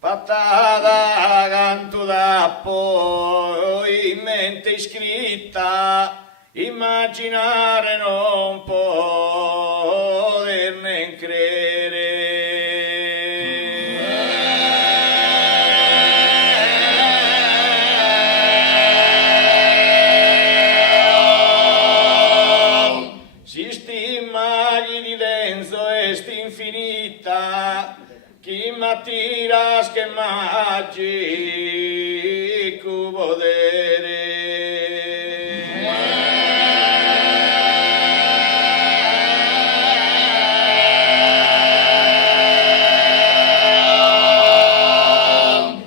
fatta canto da poi in mente scritta, immaginare non poterne credere. Si stima di denso est infinita, chi mattiras che magico podere.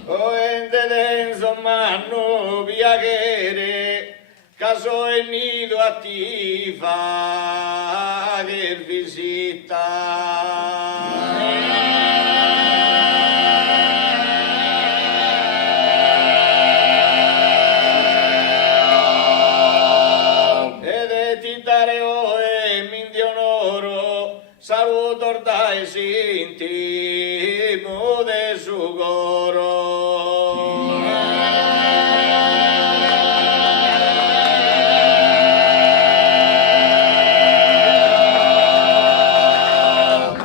O ente denso manno viaghere, caso e nido attiva che visita. Saluto dai sintimo de su coro.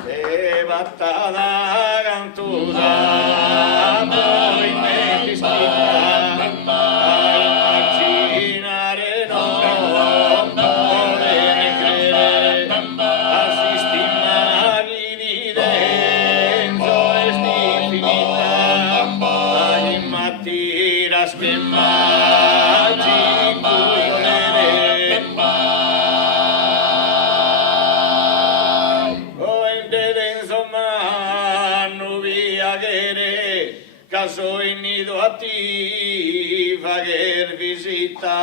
E battata cantuta, poi metti scritta, immaginare non potere credere. Che magico volere, o ente denso manno viaghere, caso in nido attiva che visita.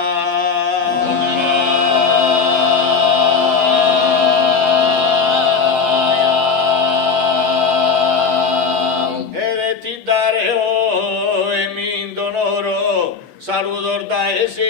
Saluto da esi